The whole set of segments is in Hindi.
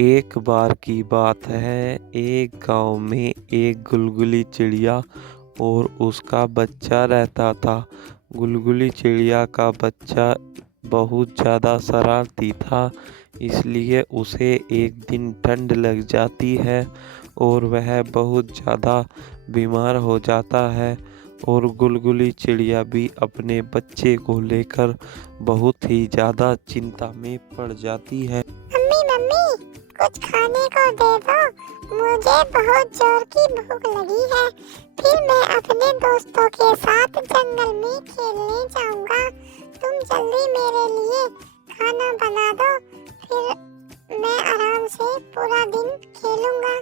एक बार की बात है, एक गांव में एक गुलगुली चिड़िया और उसका बच्चा रहता था। गुलगुली चिड़िया का बच्चा बहुत ज़्यादा शरारती था, इसलिए उसे एक दिन ठंड लग जाती है और वह बहुत ज़्यादा बीमार हो जाता है। और गुलगुली चिड़िया भी अपने बच्चे को लेकर बहुत ही ज़्यादा चिंता में पड़ जाती है। मम्मी मम्मी, कुछ खाने को दे दो, मुझे बहुत जोर की भूख लगी है। फिर मैं अपने दोस्तों के साथ जंगल में खेलने जाऊंगा। तुम जल्दी मेरे लिए खाना बना दो, फिर मैं आराम से पूरा दिन खेलूंगा।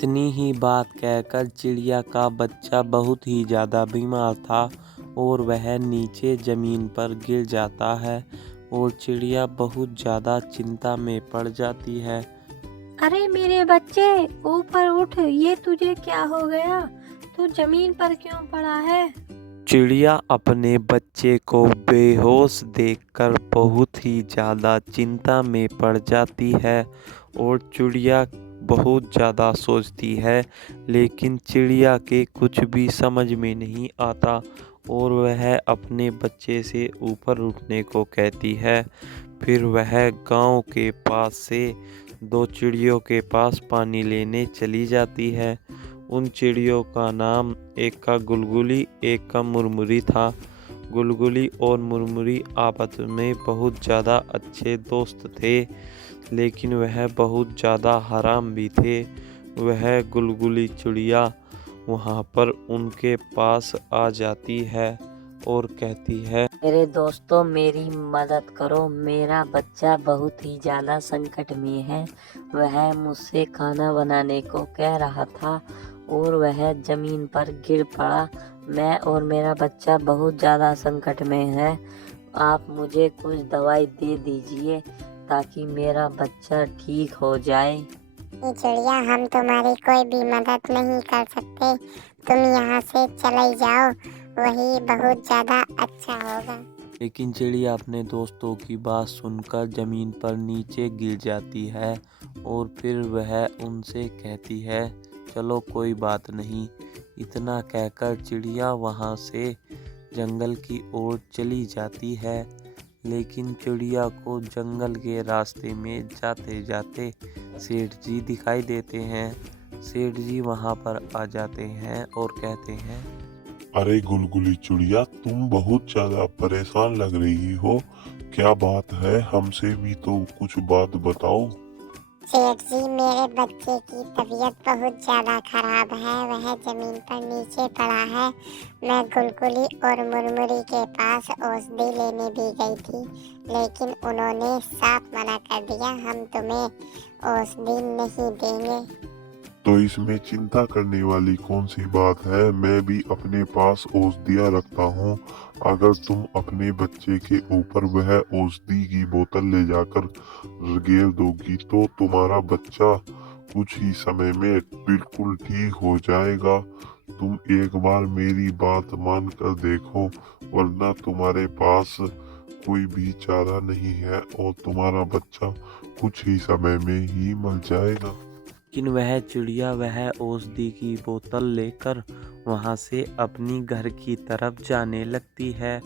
इतनी ही बात कहकर चिड़िया का बच्चा बहुत ही ज़्यादा बीमार था और वह नीचे ज़मीन पर गिर जाता है और चिड़िया बहुत ज़्यादा चिंता में पड़ जाती है। अरे मेरे बच्चे, ऊपर उठ, ये तुझे क्या हो गया? तू जमीन पर क्यों पड़ा है? चिड़िया अपने बच्चे को बेहोश देखकर बहुत ही ज़्यादा चिंता में पड़ जाती है और चिड़िया बहुत ज़्यादा सोचती है, लेकिन चिड़िया के कुछ भी समझ में नहीं आता और वह अपने बच्चे से ऊपर उठने को कहती है। फिर वह गांव के पास से दो चिड़ियों के पास पानी लेने चली जाती है। उन चिड़ियों का नाम एक का गुलगुली, एक का मुरमुरी था। गुलगुली और मुरमुरी आपस में बहुत ज़्यादा अच्छे दोस्त थे, लेकिन वह बहुत ज़्यादा हराम भी थे। वह गुलगुली चिड़िया वहाँ पर उनके पास आ जाती है और कहती है, मेरे दोस्तों, मेरी मदद करो, मेरा बच्चा बहुत ही ज़्यादा संकट में है। वह मुझसे खाना बनाने को कह रहा था और वह ज़मीन पर गिर पड़ा। मैं और मेरा बच्चा बहुत ज़्यादा संकट में है। आप मुझे कुछ दवाई दे दीजिए ताकि मेरा बच्चा ठीक हो जाए। ये चिड़िया, हम तुम्हारी कोई भी मदद नहीं कर सकते। तुम यहाँ से चले जाओ, वही बहुत ज़्यादा अच्छा होगा। लेकिन चिड़िया अपने दोस्तों की बात सुनकर ज़मीन पर नीचे गिर जाती है और फिर वह उनसे कहती है, चलो कोई बात नहीं। इतना कहकर चिड़िया वहाँ से जंगल की ओर चली जाती है। लेकिन चिड़िया को जंगल के रास्ते में जाते जाते सेठ जी दिखाई देते हैं। सेठ जी वहाँ पर आ जाते हैं और कहते हैं, अरे गुलगुली चिड़िया, तुम बहुत ज्यादा परेशान लग रही हो। क्या बात है? हमसे भी तो कुछ बात बताओ। सेठ जी, मेरे बच्चे की तबीयत बहुत ज़्यादा खराब है। वह ज़मीन पर नीचे पड़ा है। मैं गुलगुली और मुरमुरी के पास औषधि लेने भी गई थी, लेकिन उन्होंने साफ मना कर दिया, हम तुम्हें औषधि नहीं देंगे। तो इसमें चिंता करने वाली कौन सी बात है? मैं भी अपने पास औषधियाँ रखता हूँ। अगर तुम अपने बच्चे के ऊपर वह औषधि की बोतल ले जाकर गिर दोगी तो तुम्हारा बच्चा कुछ ही समय में बिल्कुल ठीक हो जाएगा। तुम एक बार मेरी बात मान कर देखो, वरना तुम्हारे पास कोई भी चारा नहीं है और तुम्हारा बच्चा कुछ ही समय में ही मर जाएगा। लेकिन वह चिड़िया वह औषधि की बोतल लेकर वहाँ से अपनी घर की तरफ जाने लगती है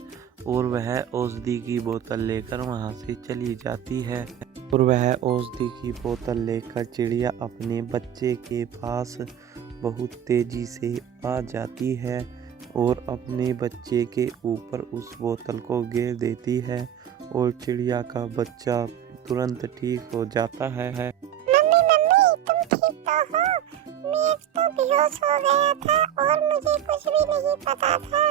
और वह औषधि की बोतल लेकर वहाँ से चली जाती है। और वह औषधि की बोतल लेकर चिड़िया अपने बच्चे के पास बहुत तेजी से आ जाती है और अपने बच्चे के ऊपर उस बोतल को गिर देती है और चिड़िया का बच्चा तुरंत ठीक हो जाता है। मम्मी मम्मी, तुम ठीक तो हो? मैं तो बेहोश हो गया था और मुझे कुछ भी नहीं पता था।